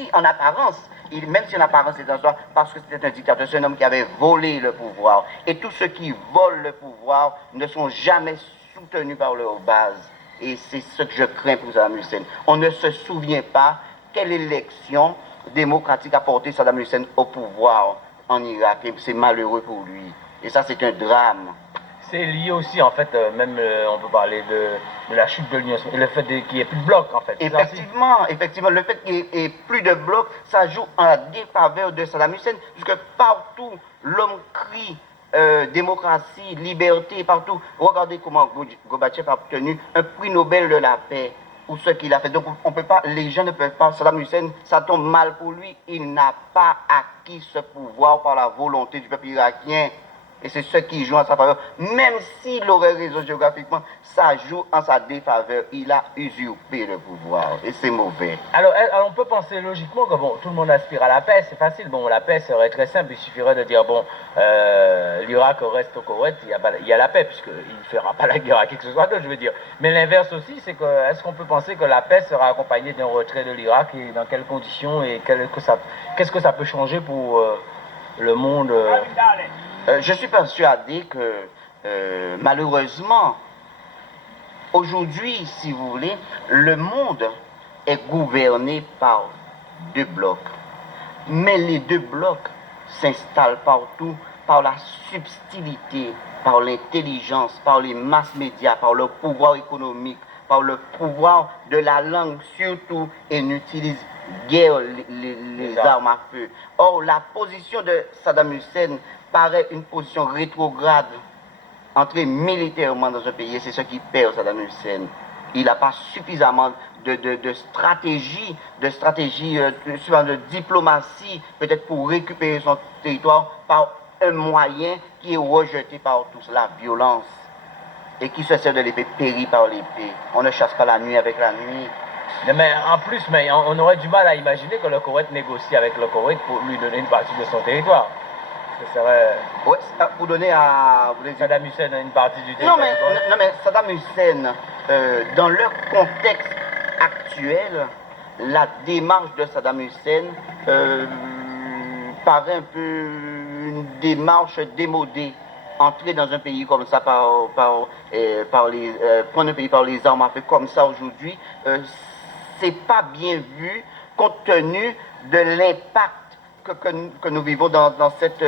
si en apparence, même si en apparence c'est un soi, parce que c'était un dictateur, c'est un homme qui avait volé le pouvoir. Et tous ceux qui volent le pouvoir ne sont jamais soutenus par leur base. Et c'est ce que je crains pour Saddam Hussein. On ne se souvient pas quelle élection démocratique a porté Saddam Hussein au pouvoir en Irak. Et c'est malheureux pour lui. Et ça, c'est un drame. C'est lié aussi, en fait, on peut parler de la chute de l'Union, le fait qu'il n'y ait plus de blocs, en fait. Effectivement, le fait qu'il n'y ait plus de blocs, ça joue en défaveur de Saddam Hussein, puisque partout, l'homme crie démocratie, liberté, partout. Regardez comment Gorbatchev a obtenu un prix Nobel de la paix, ou ce qu'il a fait. Donc, on peut pas, les gens ne peuvent pas, Saddam Hussein, ça tombe mal pour lui, il n'a pas acquis ce pouvoir par la volonté du peuple irakien. Et c'est ce qui joue en sa faveur. Même s'il aurait raison géographiquement, ça joue en sa défaveur. Il a usurpé le pouvoir. Et c'est mauvais. Alors, on peut penser logiquement que bon, tout le monde aspire à la paix, c'est facile. Bon, la paix serait très simple. Il suffirait de dire, bon, l'Irak reste au Koweït, il y a la paix, puisqu'il ne fera pas la guerre à qui que ce soit d'autre, je veux dire. Mais l'inverse aussi, c'est que, est-ce qu'on peut penser que la paix sera accompagnée d'un retrait de l'Irak et dans quelles conditions et qu'est-ce que ça peut changer pour le monde Je suis persuadé que malheureusement, aujourd'hui, si vous voulez, le monde est gouverné par deux blocs. Mais les deux blocs s'installent partout par la subtilité, par l'intelligence, par les masses médias, par le pouvoir économique, par le pouvoir de la langue surtout, et n'utilisent guère les armes à feu. Or, la position de Saddam Hussein paraît une position rétrograde. Entrer militairement dans un pays, c'est ce qui perd Saddam Hussein. Il n'a pas suffisamment de stratégie, de diplomatie, peut-être pour récupérer son territoire par un moyen qui est rejeté par tous, la violence. Et qui se sert de l'épée périt par l'épée. On ne chasse pas la nuit avec la nuit. Mais en plus, on aurait du mal à imaginer que le Koweït négocie avec le Koweït pour lui donner une partie de son territoire. Ce serait... Ouais, pour donner à... Saddam Hussein une partie du territoire. Non, mais Saddam Hussein, dans leur contexte actuel, la démarche de Saddam Hussein paraît un peu une démarche démodée. Entrer dans un pays comme ça prendre un pays par les armes à feu comme ça aujourd'hui, c'est pas bien vu compte tenu de l'impact que nous vivons dans cette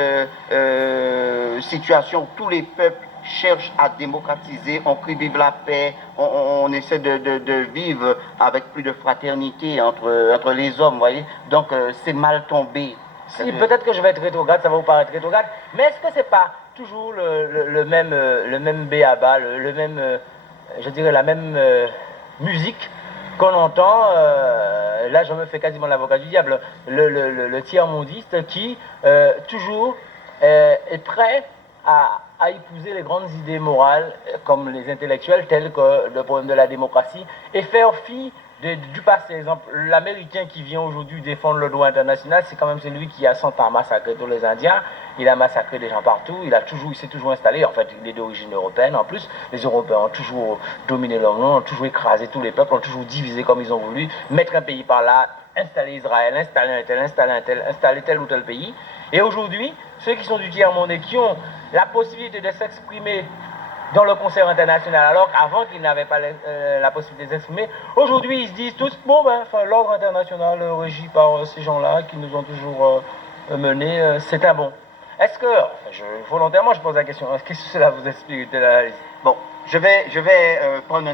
situation où tous les peuples cherchent à démocratiser, on crie vive la paix, on essaie de vivre avec plus de fraternité entre les hommes, vous voyez. Donc c'est mal tombé. Si, peut-être que je vais être rétrograde, ça va vous paraître rétrograde, mais est-ce que c'est pas toujours le même b.a.-ba, le même, je dirais la même musique qu'on entend, là je me fais quasiment l'avocat du diable, le tiers-mondiste qui toujours est prêt à épouser les grandes idées morales comme les intellectuels tels que le problème de la démocratie et faire fi du passé. Exemple, l'Américain qui vient aujourd'hui défendre le droit international, c'est quand même celui qui a 100 ans massacré tous les Indiens, il a massacré des gens partout, il s'est toujours installé, en fait il est d'origine européenne en plus, les Européens ont toujours dominé le monde, ont toujours écrasé tous les peuples, ont toujours divisé comme ils ont voulu, mettre un pays par là, installer Israël, installer tel ou tel pays. Et aujourd'hui, ceux qui sont du tiers-monde et qui ont la possibilité de s'exprimer dans le concert international, alors qu'avant qu'ils n'avaient pas la possibilité de s'exprimer, aujourd'hui ils se disent tous, bon ben, l'ordre international régi par ces gens-là qui nous ont toujours menés, c'est un bon. Est-ce que, volontairement je pose la question, est-ce que cela vous inspire de l'analyse? Bon, je vais prendre un